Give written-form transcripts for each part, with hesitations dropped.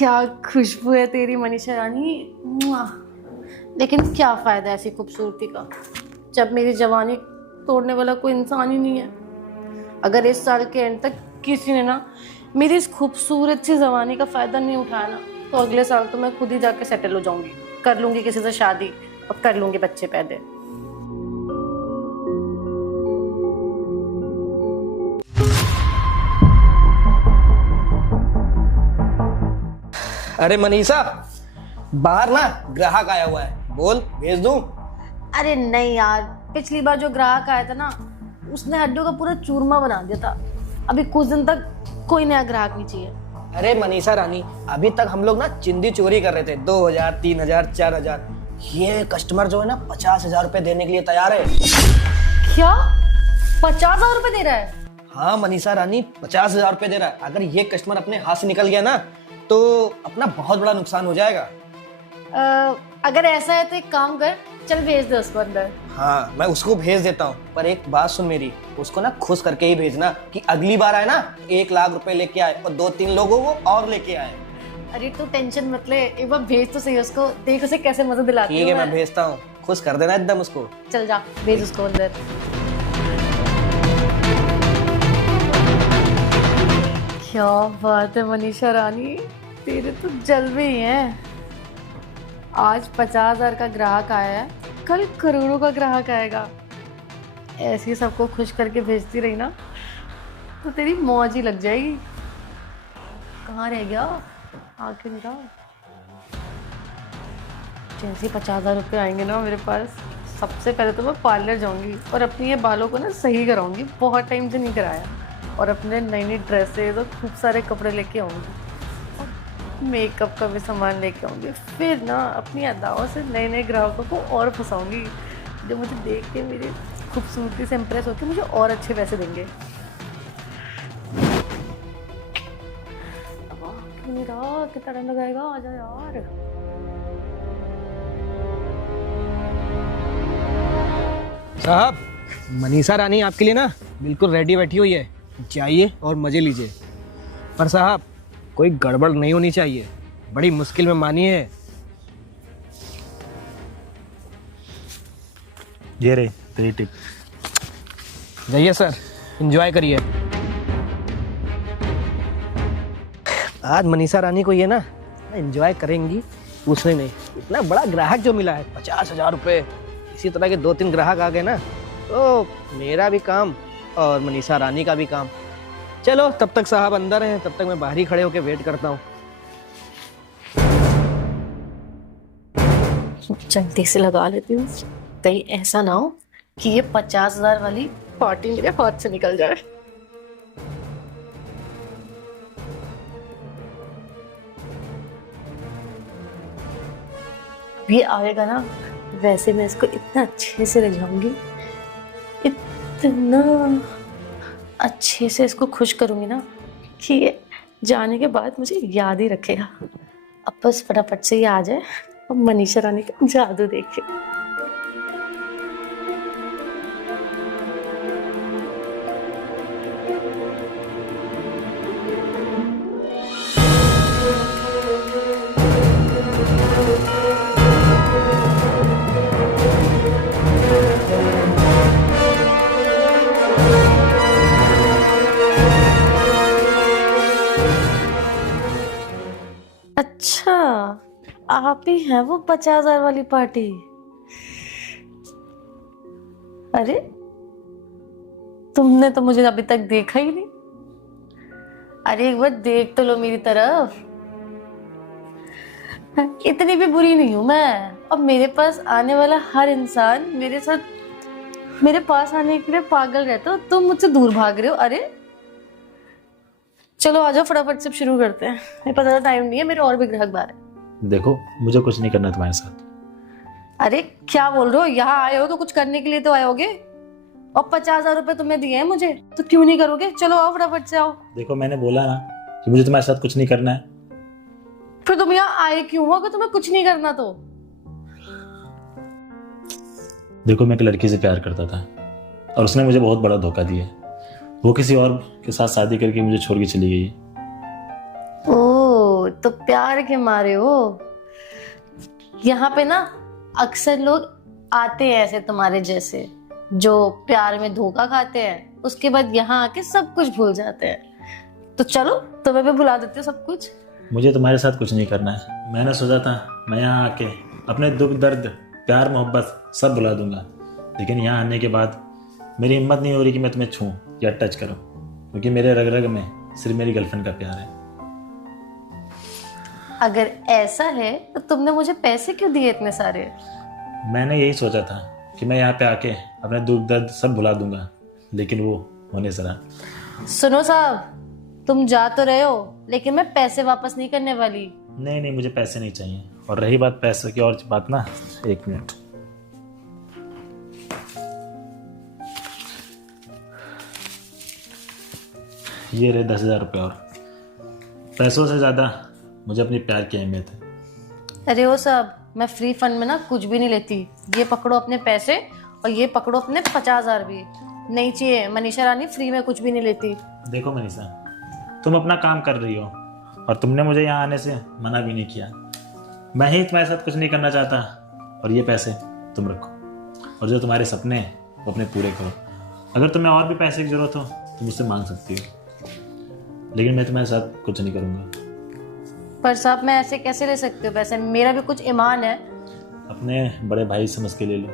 क्या खुशबू है तेरी मनीषा रानी। मुआ। लेकिन क्या फायदा ऐसी खूबसूरती का जब मेरी जवानी तोड़ने वाला कोई इंसान ही नहीं है। अगर इस साल के एंड तक किसी ने ना मेरी इस खूबसूरत सी जवानी का फायदा नहीं उठाया ना, तो अगले साल तो मैं खुद ही जाके सेटल हो जाऊंगी, कर लूंगी किसी से शादी और कर लूंगी बच्चे पैदा। अरे मनीषा, बाहर ना ग्राहक आया हुआ है, बोल भेज दूं? अरे नहीं यार, पिछली बार जो ग्राहक आया था ना उसने हड्डियों का पूरा चूरमा बना दिया था। अभी कुछ दिन तक कोई नया ग्राहक नहीं चाहिए। अरे मनीषा रानी, अभी तक हम लोग ना चिंदी चोरी कर रहे थे। 2000, 3000, 4000। ये कस्टमर जो है ना 50,000 रुपए देने के लिए तैयार है। क्या 50,000 रुपए दे रहा है? हाँ मनीषा रानी, 50,000 रुपए दे रहा है। अगर ये कस्टमर अपने हाथ से निकल गया ना तो अपना बहुत बड़ा नुकसान हो जाएगा। अगर ऐसा है तो एक काम कर, चल भेज दे उसको अंदर। हाँ मैं उसको भेज देता हूँ, पर एक बात सुन मेरी, उसको ना खुश करके ही भेजना कि अगली बार आए ना 1 लाख रुपए लेके आए और 2-3 लोगों को और लेके आए। अरे तू टेंशन मत ले, एक बार भेज तो सही उसको, देख उसे कैसे मजा दिलाती ठीक है मैं भेजता हूँ, खुश कर देना एकदम उसको। चल जा भेज उसको अंदर। क्या बात है मनीषा रानी, तेरे तो जलवे ही हैं। आज 50,000 का ग्राहक आया है, कल करोड़ों का ग्राहक आएगा। ऐसे ही सबको खुश करके भेजती रही ना तो तेरी मौज ही लग जाएगी। कहाँ रह गया आखिर मेरा? जैसे 50,000 रुपये आएंगे ना मेरे पास, सबसे पहले तो मैं पार्लर जाऊंगी और अपनी ये बालों को ना सही कराऊंगी, बहुत टाइम से नहीं कराया। और अपने नई नई ड्रेसेस और खूब सारे कपड़े लेके आऊंगी, मेकअप का भी सामान लेके आऊंगी। फिर ना अपनी अदाओं से नए नए ग्राहकों को और फंसाऊंगी, जो मुझे देख के मेरी खूबसूरती से इम्प्रेस होकर मुझे और अच्छे पैसे देंगे। मेरा कितना टाइम लगाएगा, आजा यार। साहब, मनीषा रानी आपके लिए ना बिल्कुल रेडी बैठी हुई है, जाइए और मजे लीजिए। पर साहब कोई गड़बड़ नहीं होनी चाहिए, बड़ी मुश्किल में मानी है। ये रे तेरी टिप। जाइए सर, एंजॉय करिए। आज मनीषा रानी को ये ना एंजॉय करेंगी, पूछने नहीं। इतना बड़ा ग्राहक जो मिला है 50,000 रुपये, इसी तरह के 2-3 ग्राहक आ गए ना तो मेरा भी काम और मनीषा रानी का भी काम। चलो तब तक साहब अंदर हैं, तब तक मैं बाहर ही खड़े होकर वेट करता हूँ। जल्दी से लगा लेती हूँ, कहीं ऐसा ना हो कि ये 50,000 वाली पार्टी मेरे हाथ से निकल जाए। ये आएगा ना, वैसे मैं इसको इतना अच्छे से रजाऊंगी, इतना अच्छे से इसको खुश करूंगी ना कि ये जाने के बाद मुझे याद ही रखेगा। अब बस फटाफट से ये आ जाए और मनीषा रानी का जादू देखे। अच्छा, आप ही हैं वो 50,000 वाली पार्टी? अरे तुमने तो मुझे अभी तक देखा ही नहीं। अरे एक बार देख तो लो मेरी तरफ, इतनी भी बुरी नहीं हूं मैं। और मेरे पास आने वाला हर इंसान मेरे साथ, मेरे पास आने के लिए पागल रहता हो, तुम मुझसे दूर भाग रहे हो। अरे चलो आ जाओ, फटाफट से शुरू करते हैं, मेरे पास ज्यादा टाइम नहीं है, मेरे और भी ग्राहक बाहर है। देखो मुझे कुछ नहीं करना तुम्हारे साथ। अरे क्या बोल रहे हो, यहाँ आए हो तो कुछ करने के लिए तो आए होगे, और 50,000 रुपए तुम्हें दिए हैं मुझे, तो क्यों नहीं करोगे? चलो आओ फटाफट से आओ। देखो मैंने बोला ना कि मुझे तुम्हारे साथ कुछ नहीं करना है। फिर तुम यहाँ आए क्यों हो अगर तुम्हें कुछ नहीं करना तो? देखो मैं एक लड़की से प्यार करता था और उसने मुझे बहुत बड़ा धोखा दिया। वो किसी और के साथ शादी करके मुझे छोड़ के चली गई। ओह तो प्यार के मारे हो। यहाँ पे ना अक्सर लोग आते हैं ऐसे तुम्हारे जैसे, जो प्यार में धोखा खाते हैं, उसके बाद यहाँ आके सब कुछ भूल जाते हैं। तो चलो तुम्हें भी भुला देते हो सब कुछ। मुझे तुम्हारे साथ कुछ नहीं करना है। मैंने सोचा था मैं यहाँ आके अपने दुख दर्द प्यार मोहब्बत सब भुला दूंगा, लेकिन यहाँ आने के बाद मेरी हिम्मत नहीं हो रही कि मैं तुम्हें छूं या टच करूं, क्योंकि मेरे रग रग में सिर्फ मेरी गर्लफ्रेंड का प्यार है। अगर ऐसा है तो तुमने मुझे पैसे क्यों दिए इतने सारे? मैंने यही सोचा था कि मैं यहाँ पे आके अपने दुख दर्द सब भुला दूंगा, लेकिन वो होने से रहा। सुनो साहब, तुम जा तो रहे हो, लेकिन मैं पैसे वापस नहीं करने वाली। नहीं, मुझे पैसे नहीं चाहिए। और रही बात पैसे की और बात ना, 1 मिनट। ये रहे 10,000 रुपये। और पैसों से ज़्यादा मुझे अपनी प्यार की अहमियत है। अरे वो साहब, मैं फ्री फंड में ना कुछ भी नहीं लेती। ये पकड़ो अपने पैसे और ये पकड़ो अपने 50,000 भी। नहीं चाहिए, मनीषा रानी फ्री में कुछ भी नहीं लेती। देखो मनीषा, तुम अपना काम कर रही हो और तुमने मुझे यहाँ आने से मना भी नहीं किया। मैं ही तुम्हारे साथ कुछ नहीं करना चाहता, और ये पैसे तुम रखो, और जो तुम्हारे सपने हैं वो अपने पूरे करो। अगर तुम्हें और भी पैसे की ज़रूरत हो तो मुझसे मांग सकती हो, लेकिन मैं तुम्हारे साथ कुछ नहीं करूँगा। पर साहब, मैं ऐसे कैसे ले सकती हूँ पैसे? मेरा भी कुछ ईमान है। अपने बड़े भाई समझ के ले लो।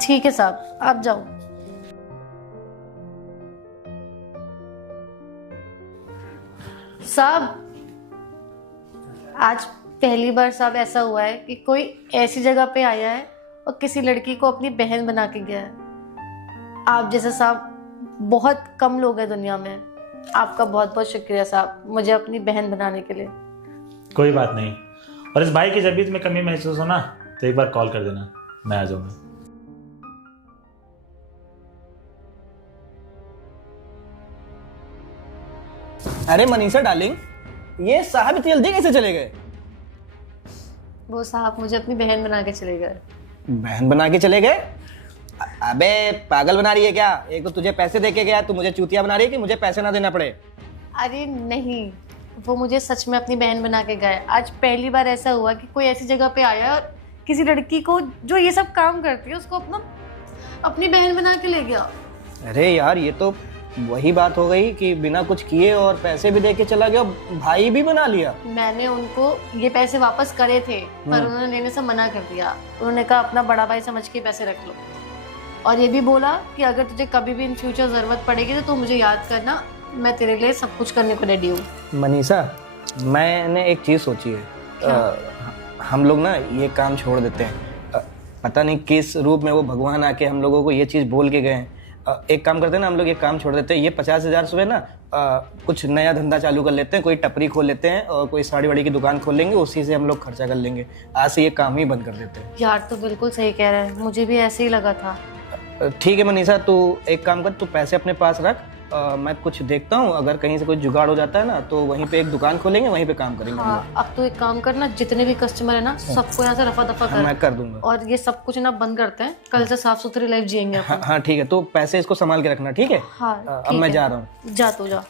ठीक है साहब, आप जाओ। साहब, आज पहली बार साहब ऐसा हुआ है कि कोई ऐसी जगह पे आया है और किसी लड़की को अपनी बहन बना के गया है। आप जैसे साहब बहुत कम लोग हैं दुनिया में। आपका बहुत बहुत शुक्रिया साहब, मुझे अपनी बहन बनाने के लिए। कोई बात नहीं। और इस भाई की जब भी तुम्हें कमी महसूस हो ना, तो एक बार कॉल कर देना, मैं आ जाऊंगा। अरे मनीषा डार्लिंग, ये साहब इतनी जल्दी कैसे चले गए? वो साहब मुझे अपनी बहन बना के चले गए। बहन बना के चले गए? अबे पागल बना रही है क्या? एक तो तुझे पैसे दे के गया, तू मुझे चूतिया बना रही है कि मुझे पैसे ना देना पड़े। अरे नहीं, वो मुझे सच में अपनी बहन बना के गए। आज पहली बार ऐसा हुआ कि कोई ऐसी जगह पे आया और किसी लड़की को जो ये सब काम करती है उसको अपनी बहन बना के ले गया। अरे यार, ये तो वही बात हो गई कि बिना कुछ किए और पैसे भी दे के चला गया, भाई भी बना लिया। मैंने उनको ये पैसे वापस करे थे, पर उन्होंने लेने से मना कर दिया। उन्होंने कहा अपना बड़ा भाई समझ के पैसे रख लो, और ये भी बोला कि अगर तुझे कभी भी इन फ्यूचर जरूरत पड़ेगी तो तू मुझे याद करना, मैं तेरे लिए सब कुछ करने को रेडी हूँ। मनीषा, मैंने एक चीज़ सोची है। हम लोग ना ये काम छोड़ देते हैं। पता नहीं किस रूप में वो भगवान आके हम लोगों को ये चीज़ बोल के गए हैं। एक काम करते हैं ना, हम लोग ये काम छोड़ देते हैं। ये 50,000 से ना कुछ नया धंधा चालू कर लेते हैं, कोई टपरी खोल लेते हैं और कोई साड़ी वाड़ी की दुकान खोल लेंगे, उसी से हम लोग खर्चा कर लेंगे। आज से ये काम ही बंद कर देते हैं। यार तो बिल्कुल सही कह रहा है, मुझे भी ऐसे ही लगा था। ठीक है मनीषा, तू एक काम कर, तू पैसे अपने पास रख। मैं कुछ देखता हूँ, अगर कहीं से कोई जुगाड़ हो जाता है ना तो वहीं पे एक दुकान खोलेंगे, वहीं पे काम करेंगे। हाँ, अब तो एक काम करना, जितने भी कस्टमर है ना सबको यहाँ से रफा दफा कर। मैं कर दूंगा। और ये सब कुछ ना बंद करते हैं, कल से साफ सुथरी लाइफ जिएंगे अपन। हाँ ठीक है, तो पैसे इसको संभाल के रखना, ठीक है? हाँ, अब मैं जा रहा हूँ। जा तू जा।